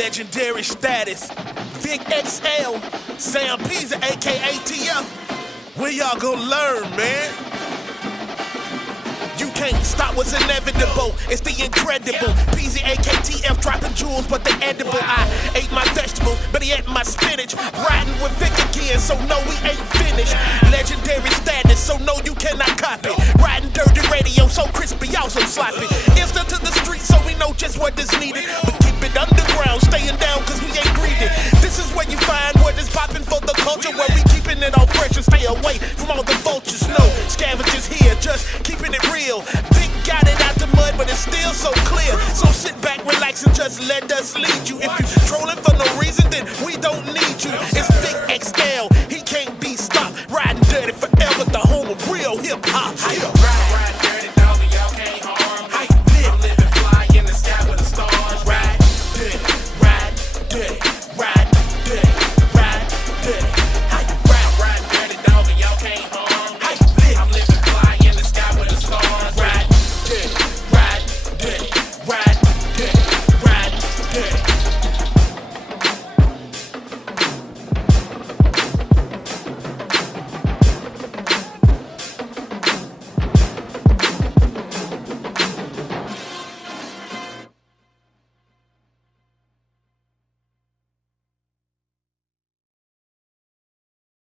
Legendary status. Vic XL, Sam Pisa, aka TF. When y'all gonna learn, man? You can't stop what's inevitable. It's the incredible. PZ, AKTF, dropping jewels, but they edible. I ate my vegetables, but he ate my spinach. Riding with Vic again, so no, we ain't finished. Legendary status, so no, you cannot copy. Riding dirty radio, so crispy, also sloppy. Instant to the street, so we know just what is needed. But keep it underground, staying down, cause we ain't greedy. This is where you find what is popping for the culture, where we keeping it all fresh and stay away from all the vultures. No scavengers here, just keeping it real. Vic got it out the mud, but it's still so clear. So sit back, relax, and just let us lead you. If you trolling for no reason, then we don't need you. It's Vic XL, he can't be stopped. Riding dirty forever, the home of real hip hop. Ride dirty, dog, and y'all can't harm me. I'm living fly in the sky with the stars. Ride dirty, ride dirty, ride dirty, ride dirty. How you ride dirty, dog, and y'all can't harm me. I'm living fly in the sky with the stars. Ride dirty, ride dirty, ride dirty, ride dirty.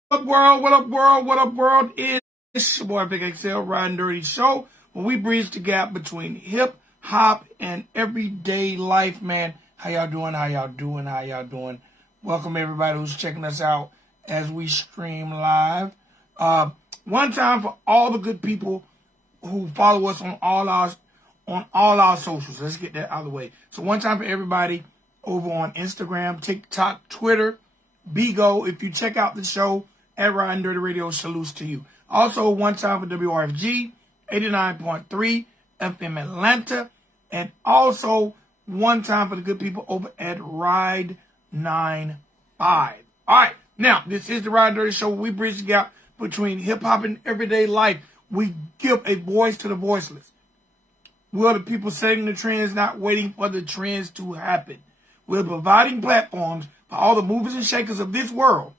What up, world? What up, world? What up, world? It's your boy Vic XL, Riding Dirty Show, where we bridge the gap between hip hop and everyday life, man. How y'all doing? How y'all doing? How y'all doing? Welcome everybody who's checking us out as we stream live. One time for all the good people who follow us on all our socials. Let's get that out of the way. So one time for everybody over on Instagram, TikTok, Twitter, Bigo. If you check out the show at Riding Dirty Radio, salutes to you. Also, one time for WRFG, 89.3 FM Atlanta. And also, one time for the good people over at Ride 95. All right, now, this is the Riding Dirty Show. We bridge the gap between hip-hop and everyday life. We give a voice to the voiceless. We're the people setting the trends, not waiting for the trends to happen. We're providing platforms for all the movers and shakers of this world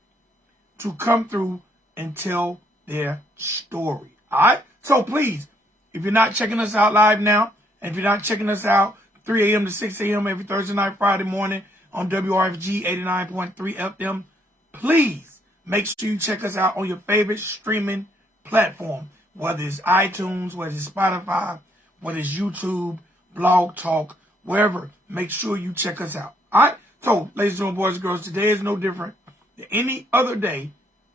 to come through and tell their story. All right? So please, if you're not checking us out live now, and if you're not checking us out 3 a.m. to 6 a.m. every Thursday night, Friday morning on WRFG 89.3 FM, please make sure you check us out on your favorite streaming platform, whether it's iTunes, whether it's Spotify, whether it's YouTube, Blog Talk, wherever. Make sure you check us out. All right? So, ladies and gentlemen, boys and girls, today is no different than any other day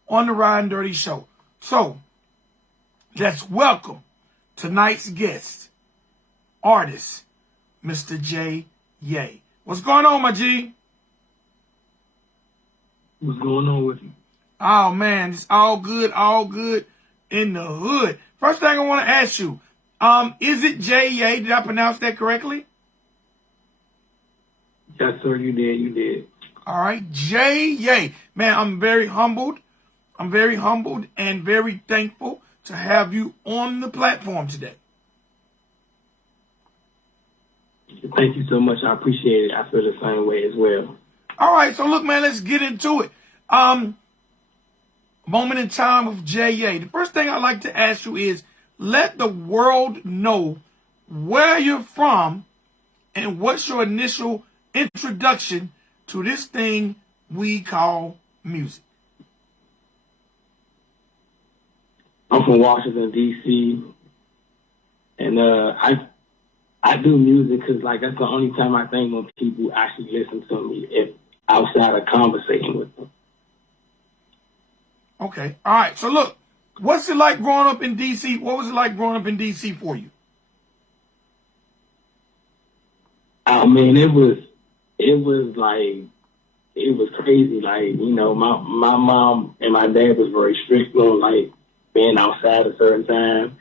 on the Riding Dirty Show. So, let's welcome tonight's guest, artist, Mr. J. Ye. What's going on, my G? What's going on with you? Oh, man, it's all good in the hood. First thing I want to ask you, is it J. Ye? Did I pronounce that correctly? Yes, sir, you did. All right, J. Ye. Man, I'm very humbled and very thankful to have you on the platform today. Thank you so much. I appreciate it. I feel the same way as well. All right, so look, man, let's get into it. Moment in time with J. Ye. The first thing I'd like to ask you is, let the world know where you're from and what's your initial introduction to this thing we call music. I'm from Washington, D.C., and I do music because, like, that's the only time I think when people actually listen to me, if outside of conversating with them. Okay, all right. So look, what's it like growing up in D.C.? What was it like growing up in D.C. for you? I mean, it was crazy. Like, you know, my mom and my dad was very strict on, like, being outside a certain time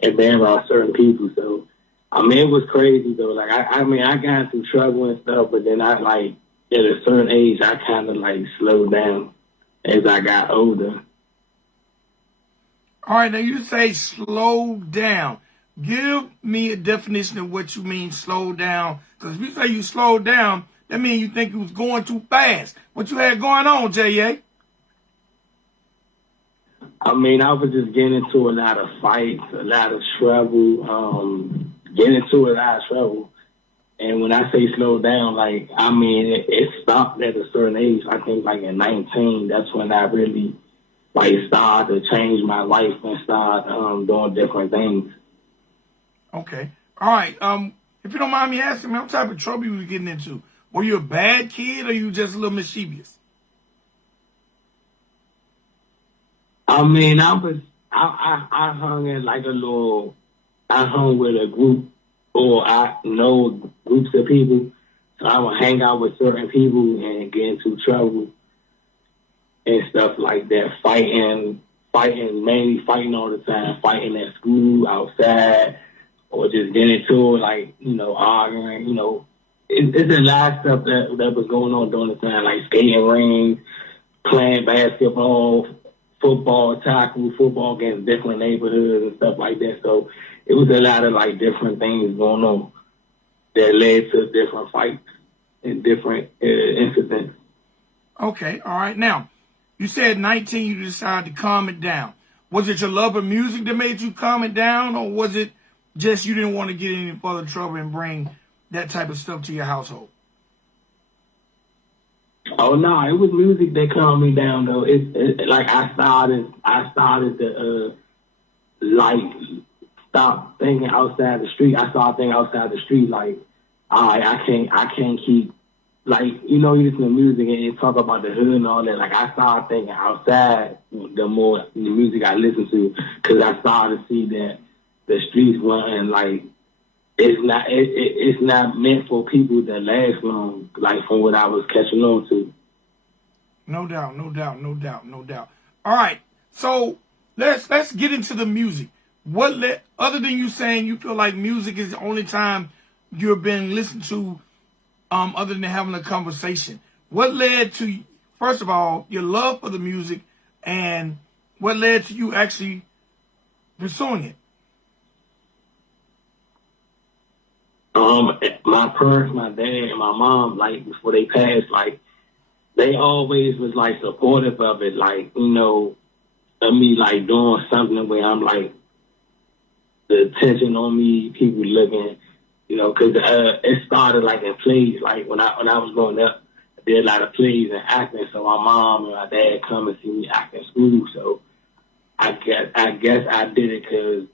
and being around certain people. So, I mean, it was crazy, though. Like, I mean, I got into trouble and stuff, but then I, like, at a certain age, I kind of, like, slowed down as I got older. All right, now you say slow down. Give me a definition of what you mean slow down. Because if you say you slow down, That means you think you was going too fast. What you had going on, J.A.? I mean, I was just getting into a lot of fights, a lot of trouble, getting into a lot of trouble. And when I say slow down, like, I mean, it stopped at a certain age. I think like at 19, that's when I really like started to change my life and start doing different things. Okay. All right. If you don't mind me asking, man, what type of trouble you was getting into? Were you a bad kid or you just a little mischievous? I mean, I hung in like a little, I hung with a group, or I know groups of people. So I would hang out with certain people and get into trouble and stuff like that. Mainly fighting all the time, fighting at school, outside, or just getting into it, like, arguing, It's a lot of stuff that was going on during the time, like skating rings, playing basketball, football, tackle, football against different neighborhoods and stuff like that. So it was a lot of like different things going on that led to different fights and different incidents. Okay. All right. Now, you said 19, you decided to calm it down. Was it your love of music that made you calm it down, or was it just you didn't want to get in any further trouble and bring that type of stuff to your household? Oh no, it was music that calmed me down though. It like I started to like stop thinking outside the street. I started thinking outside the street like, I can't keep like, you listen to music and you talk about the hood and all that. Like I started thinking outside the more the music I listened to, because I started to see that the streets weren't like, it's not meant for people that last long, like from what I was catching on to. No doubt, no doubt, no doubt, no doubt. All right, so let's get into the music. Other than you saying you feel like music is the only time you've been listened to, other than having a conversation, what led to, first of all, your love for the music, and what led to you actually pursuing it? My parents, my dad, and my mom, like before they passed, like they always was like supportive of it, like of me like doing something where I'm like the attention on me, people looking, because it started like in plays, like when I was growing up, I did a lot of plays and acting, so my mom and my dad come and see me act in school, so I guess I did it because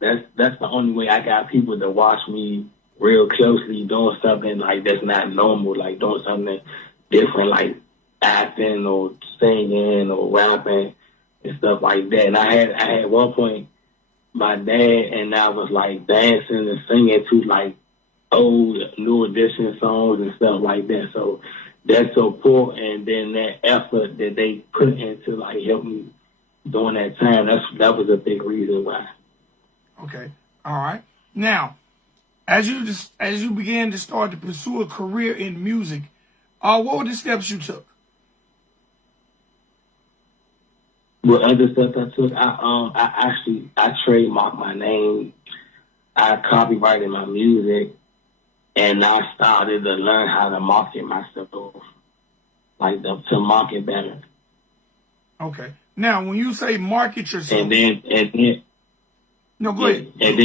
that's the only way I got people to watch me real closely doing something like that's not normal, like doing something different, like acting or singing or rapping and stuff like that. And I had one point my dad and I was like dancing and singing to like old New Edition songs and stuff like that. So that support and then that effort that they put into like help me during that time, that was a big reason why. Okay. All right. Now, as you began to start to pursue a career in music, what were the steps you took? What other stuff I took? I trademarked my name. I copyrighted my music, and I started to learn how to market myself, like to market better. Okay. Now, when you say market yourself, and then no, go ahead. And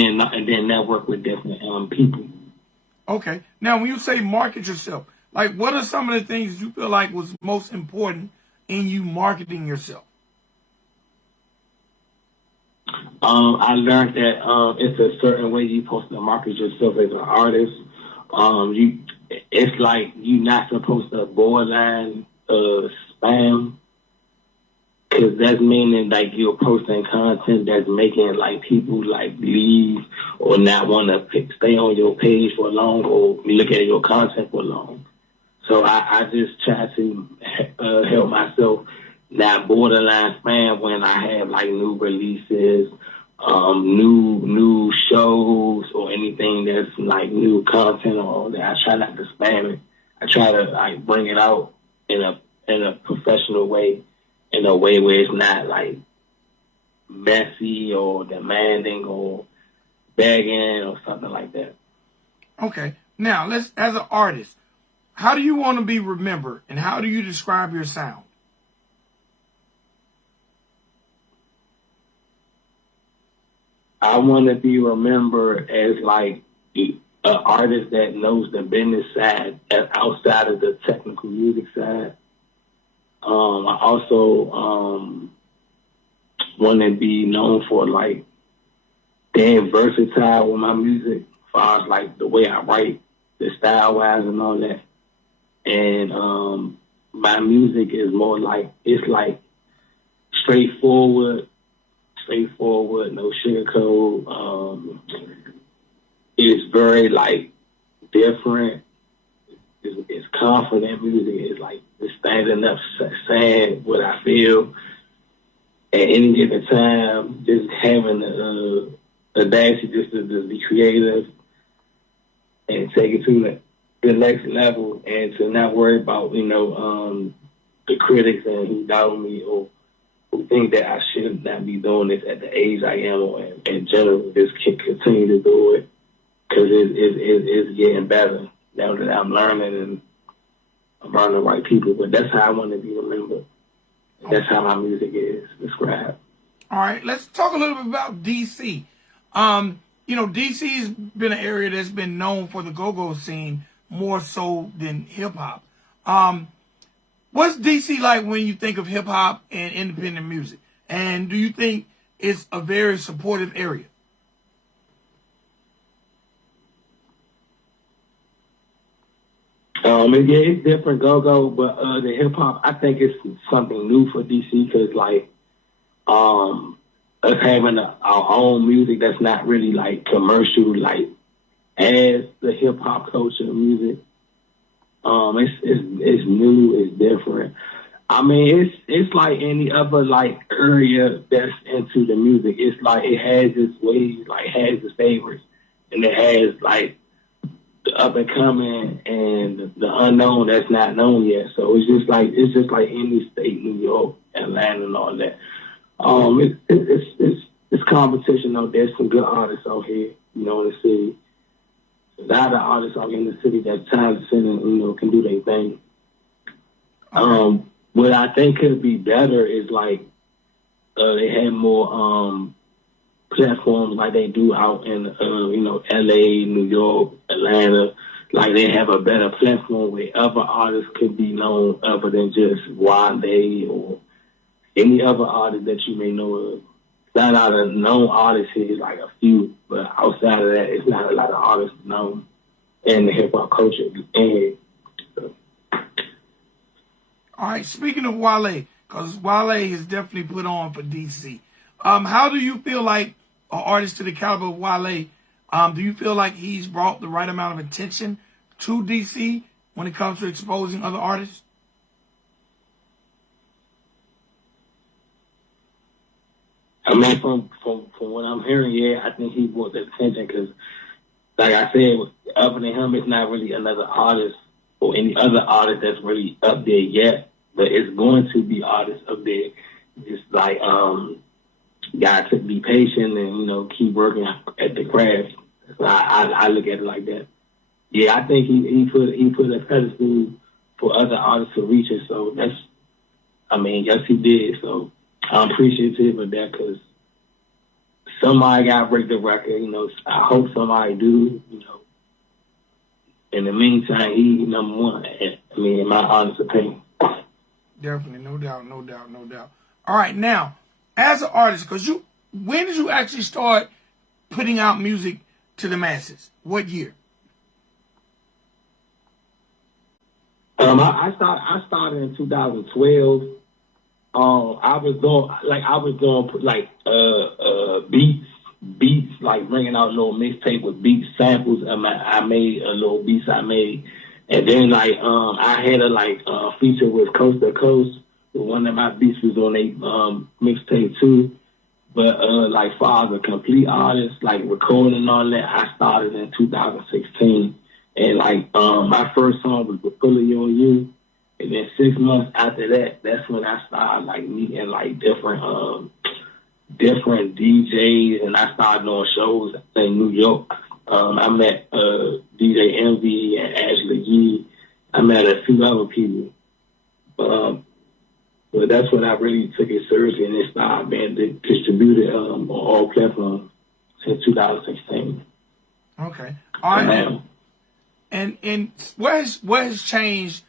then network with different people. Okay. Now, when you say market yourself, like what are some of the things you feel like was most important in you marketing yourself? I learned that it's a certain way you're supposed to market yourself as an artist. It's like you're not supposed to borderline spam, because that's meaning like you're posting content that's making like people like leave or not want to stay on your page for long or look at your content for long. So I just try to help myself not borderline spam when I have like new releases, new shows or anything that's like new content or all that. I try not to spam it. I try to like bring it out in a professional way, in a way where it's not like messy or demanding or begging or something like that. Okay. Now, as an artist, how do you want to be remembered, and how do you describe your sound? I want to be remembered as like an artist that knows the business side outside of the technical music side. I also want to be known for like being versatile with my music, as far as like the way I write, the style wise and all that. And my music is more like, it's like straightforward, no sugarcoat. It's very like different. It's confident music. It's like it's standing up, saying what I feel at any given time. Just having the audacity just to be creative and take it to the next level, and to not worry about the critics and who doubt me or who think that I should not be doing this at the age I am, or in general, just can continue to do it because it's getting better now that I'm learning and I'm around the right people. But that's how I want to be remembered. That's how my music is described. All right, let's talk a little bit about DC. DC's been an area that's been known for the go-go scene more so than hip-hop. What's DC like when you think of hip-hop and independent music? And do you think it's a very supportive area? It's different go-go, but the hip-hop, I think it's something new for DC because, like, us having our own music that's not really, like, commercial, like, as the hip-hop culture music. It's new, it's different. I mean, it's like any other like area that's into the music. It's like it has its ways, like has its favorites, and it has like the up and coming and the unknown that's not known yet. So it's just like any state, New York, Atlanta, and all that. It's competition though. There's some good artists out here, in the city. A lot of artists out in the city that's talented and, can do their thing. What I think could be better is like they have more platforms like they do out in LA, New York, Atlanta. Like they have a better platform where other artists could be known other than just Wale or any other artist that you may know of. Not a lot of known artists here, like a few, but outside of that, it's not a lot of artists known in the hip hop culture. All right, speaking of Wale, because Wale is definitely put on for DC. How do you feel like an artist to the caliber of Wale, do you feel like he's brought the right amount of attention to DC when it comes to exposing other artists? I mean, from what I'm hearing, yeah, I think he brought the attention because, like I said, other than him, it's not really another artist or any other artist that's really up there yet. But it's going to be artists up there. Just like got to be patient and keep working at the craft. So I look at it like that. Yeah, I think he put a pedestal for other artists to reach it. So yes, he did. So I'm appreciative of that because somebody got to break the record. I hope somebody do. In the meantime, he number one. In my honest opinion. Definitely, no doubt. All right, now, as an artist, when did you actually start putting out music to the masses? What year? I started in 2012. I was doing beats, like bringing out a little mixtape with beat samples. I made a little beats I made. And then I had a feature with Coast to Coast. One of my beats was on a mixtape too. But far as a complete artist, like recording and all that, I started in 2016. And my first song was with Full of You and You. And then 6 months after that, that's when I started meeting different DJs, and I started doing shows in New York. I met DJ Envy and Ashley Yee. I met a few other people. But that's when I really took it seriously, and it started being distributed on all platforms since 2016. Okay. All right. And what has changed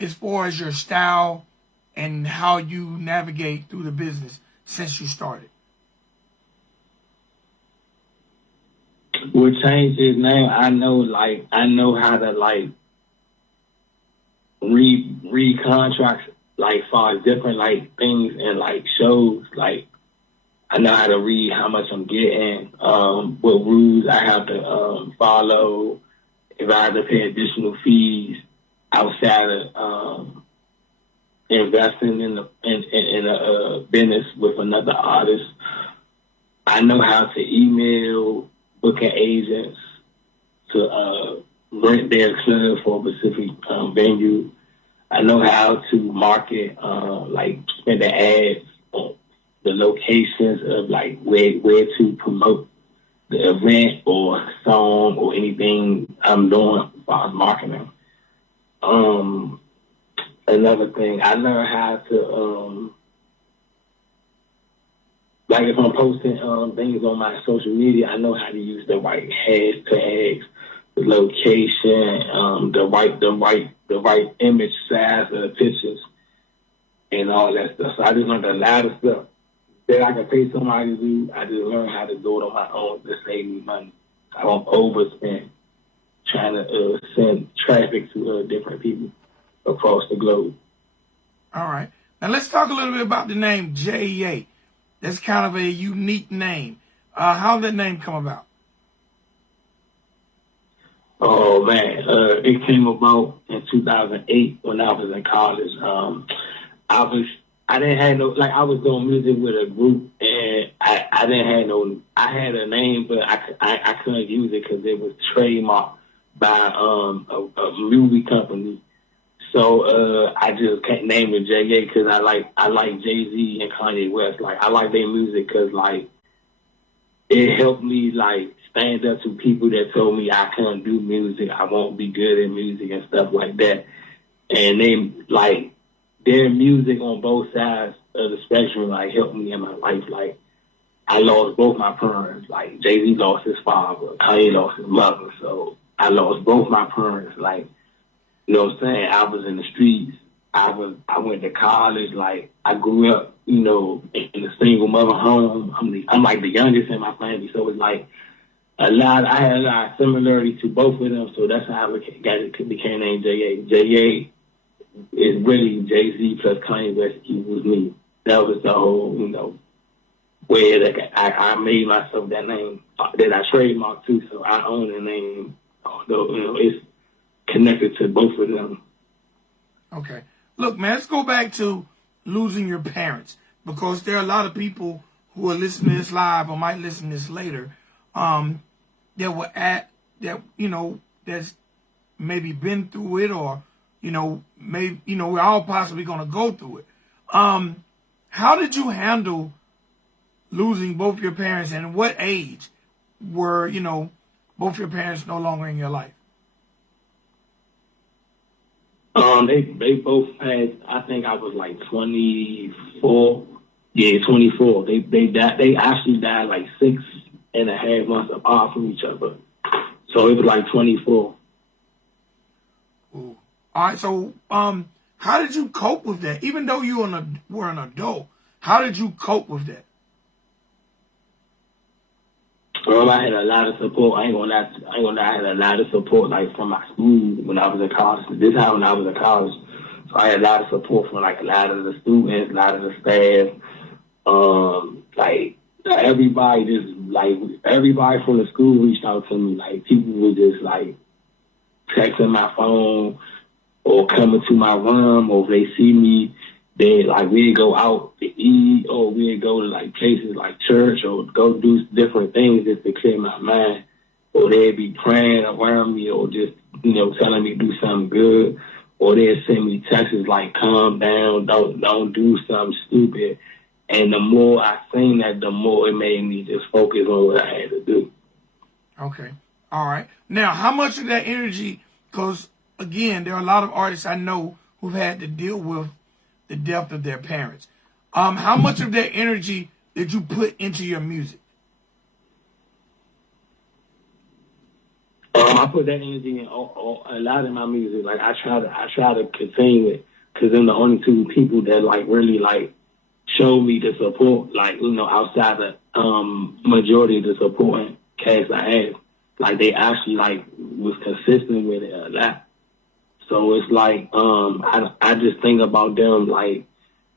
as far as your style and how you navigate through the business since you started? What changed is now I know how to like read contracts like far as different like things and like shows. Like I know how to read how much I'm getting, what rules I have to follow, if I have to pay additional fees outside of investing in a business with another artist. I know how to email booking agents to rent their club for a specific venue. I know how to market, like spend the ads on the locations of like where to promote the event or song or anything I'm doing as far as marketing. Another thing, I learned how to like if I'm posting things on my social media, I know how to use the right hashtags, the location, the right image size of the pictures, and all that stuff. So I just learned a lot of stuff that I can pay somebody to do. I just learned how to do it on my own to save me money. I don't overspend trying to send traffic to different people across the globe. All right. Now let's talk a little bit about the name J.A. That's kind of a unique name. How did that name come about? Oh man, it came about in 2008 when I was in college. I didn't have no, like I was doing music with a group, and I didn't have no. I had a name, but I couldn't use it because it was trademarked by a movie company. So I just can't name it J.A. because I like Jay-Z and Kayne West. Like I like their music because like it helped me like stand up to people that told me I couldn't do music, I won't be good at music and stuff like that. And they like their music on both sides of the spectrum like helped me in my life. Like I lost both my parents. Like Jay-Z lost his father, Kanye lost his mother. So I lost both my parents. Like, you know what I'm saying? I was in the streets. I went to college. Like I grew up, you know, in a single mother home. I'm like the youngest in my family, so it's like I had a lot of similarity to both of them. So that's how it became named J.A. J.A. is really Jay-Z plus Kayne West equals me. That was the whole, you know, way that I made myself that name that I trademarked too. So I own the name, although you know it's connected to both of them. Okay. Look, man, let's go back to losing your parents, because there are a lot of people who are listening to this live or might listen to this later that were that, you know, that's maybe been through it, or, you know, maybe, you know, we're all possibly going to go through it. How did you handle losing both your parents, and what age were, you know, both your parents no longer in your life? They both passed. I think I was like 24. Yeah, 24. They died. They actually died like 6.5 months apart from each other. So it was like 24. Ooh. All right. So, how did you cope with that? Even though you were an adult, how did you cope with that? I had a lot of support. I ain't gonna lie. I had a lot of support, like from my school when I was in college. This happened when I was in college, so I had a lot of support from like a lot of the students, a lot of the staff. Like everybody from the school reached out to me. Like people were just like texting my phone or coming to my room, or if they see me, they like we'd go out to eat, or we'd go to like places like church, or go do different things just to clear my mind, or they'd be praying around me, or just, you know, telling me to do something good, or they'd send me texts like calm down, don't do something stupid. And the more I seen that, the more it made me just focus on what I had to do. Okay. All right. Now, how much of that energy, because again, there are a lot of artists I know who've had to deal with the death of their parents. How much of that energy did you put into your music? I put that energy in a lot of my music. Like I try to continue it because they're the only two people that like really like show me the support. Like outside the majority of the supporting cast I have, like they actually like was consistent with it a lot. So it's like I just think about them like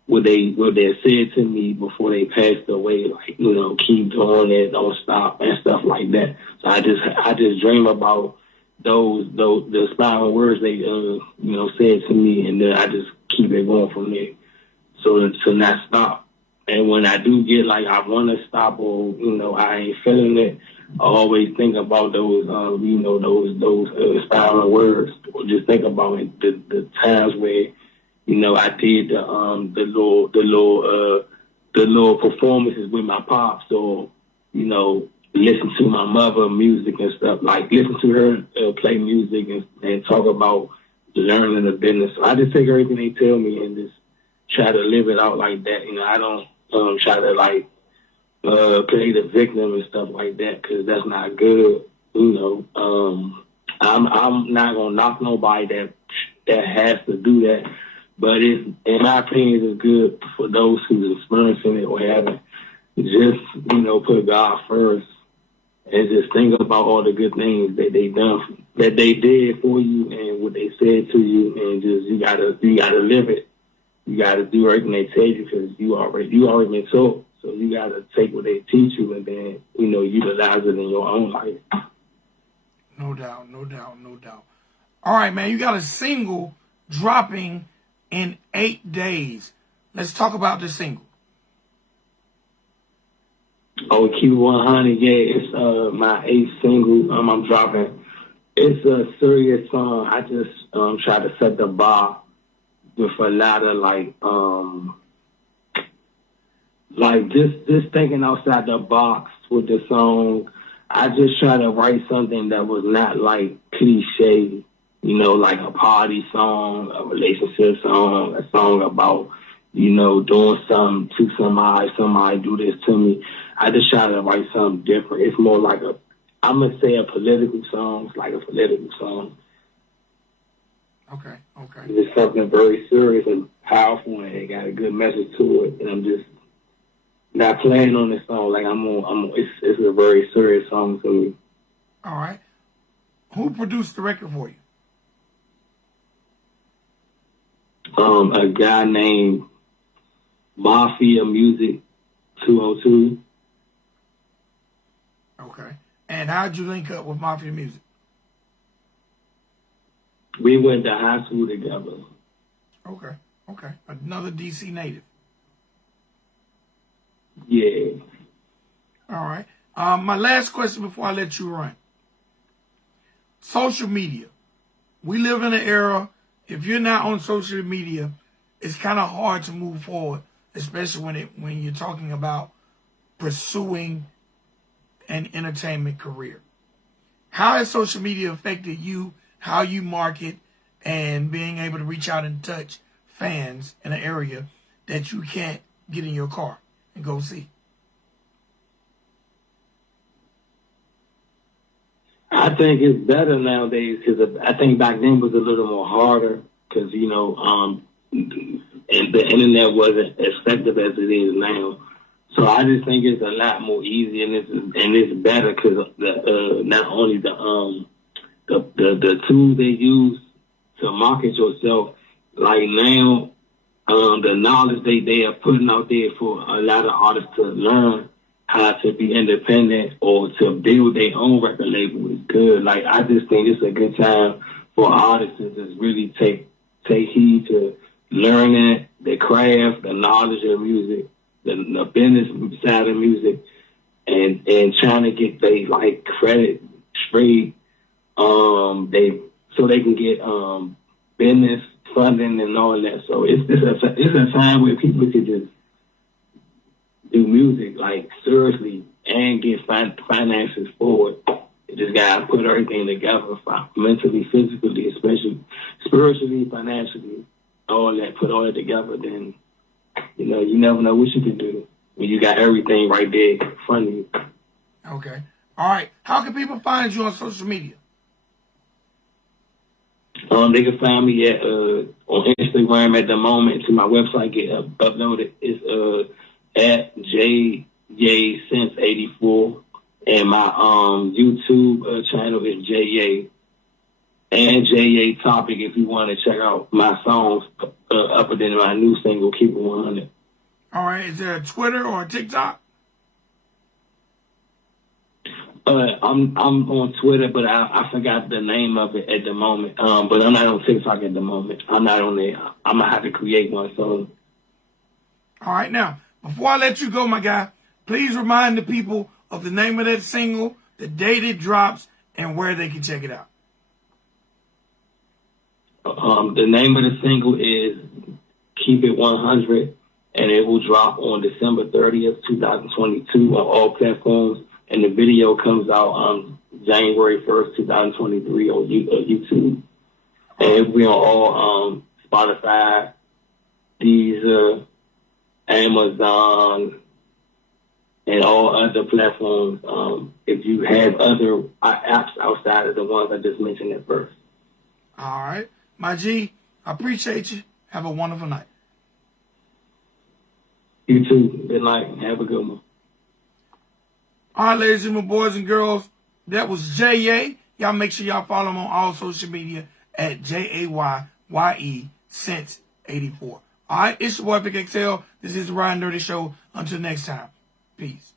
what they said to me before they passed away, like keep doing it, don't stop, and stuff like that. So I just dream about those the inspiring words they said to me, and then I just keep it going from there. So to not stop. And when I do get like I want to stop or I ain't feeling it, I always think about those those inspiring words, or just think about it, the times where I did the little performances with my pops, or listen to my mother music and stuff, like listen to her play music and talk about learning the business. So I just take everything they tell me and just try to live it out like that. I don't try to like play the victim and stuff like that, because that's not good. I'm not gonna knock nobody that has to do that. But in my opinion, it's good for those who's experiencing it or haven't. Just, put God first and just think about all the good things that they did for you and what they said to you, and just you gotta live it. You gotta do everything they tell you, because you already been taught. So you gotta take what they teach you and then utilize it in your own life. No doubt, no doubt, no doubt. All right, man, you got a single dropping in 8 days. Let's talk about the single. Oh, Q100, yeah, it's my 8th single I'm dropping. It's a serious song. I just try to set the bar with a lot of just thinking outside the box with the song. I just try to write something that was not like cliche, like a party song, a relationship song, a song about, doing something to somebody do this to me. I just try to write something different. It's more like I'm going to say a political song. It's like a political song. Okay. It's something very serious and powerful, and it got a good message to it. And I'm just not playing on this song. Like it's a very serious song to me. All right. Who produced the record for you? A guy named Mafia Music 202. Okay. And how'd you link up with Mafia Music? We went to high school together. Okay. Another DC native. Yeah. All right. My last question before I let you run. Social media. We live in an era, if you're not on social media, it's kind of hard to move forward, especially when you're talking about pursuing an entertainment career. How has social media affected you, how you market, and being able to reach out and touch fans in an area that you can't get in your car and go see? I think it's better nowadays, because I think back then was a little more harder, because and the internet wasn't as effective as it is now. So I just think it's a lot more easy, and it's better, because not only the tools they use to market yourself, like now, the knowledge they are putting out there for a lot of artists to learn how to be independent or to build their own record label is good. Like, I just think it's a good time for artists to just really take heed to learning the craft, the knowledge of music, the business side of music, and trying to get they like credit straight. So they can get business funding and all that. So it's a time where people could just do music like seriously and get finances for it. You just gotta put everything together, mentally, physically, especially spiritually, financially, all that. Put all that together, then you never know what you can do when you got everything right there in front of you. Okay. All right. How can people find you on social media? They can find me at on Instagram at the moment until my website get uploaded. It's at JYaSense84, and my YouTube channel is JYa and JYa Topic. If you want to check out my songs other than my new single, Keep It 100. All right. Is there a Twitter or a TikTok? I'm on Twitter, but I forgot the name of it at the moment. But I'm not on TikTok at the moment. I'm not on there. I'm gonna have to create one. So, all right. Now, before I let you go, my guy, please remind the people of the name of that single, the date it drops, and where they can check it out. The name of the single is Keep It 100, and it will drop on December 30th, 2022 on all platforms. And the video comes out on January 1st, 2023 on YouTube. And it'll be on all Spotify, Deezer, Amazon, and all other platforms. If you have other apps outside of the ones I just mentioned at first. All right. My G, I appreciate you. Have a wonderful night. You too. Good night. Have a good one. All right, ladies and gentlemen, boys and girls, that was JYa. Y'all make sure y'all follow him on all social media at JAYYE Sense 84. All right, it's your boy Vic XL. This is the Ride and Dirty Show. Until next time, peace.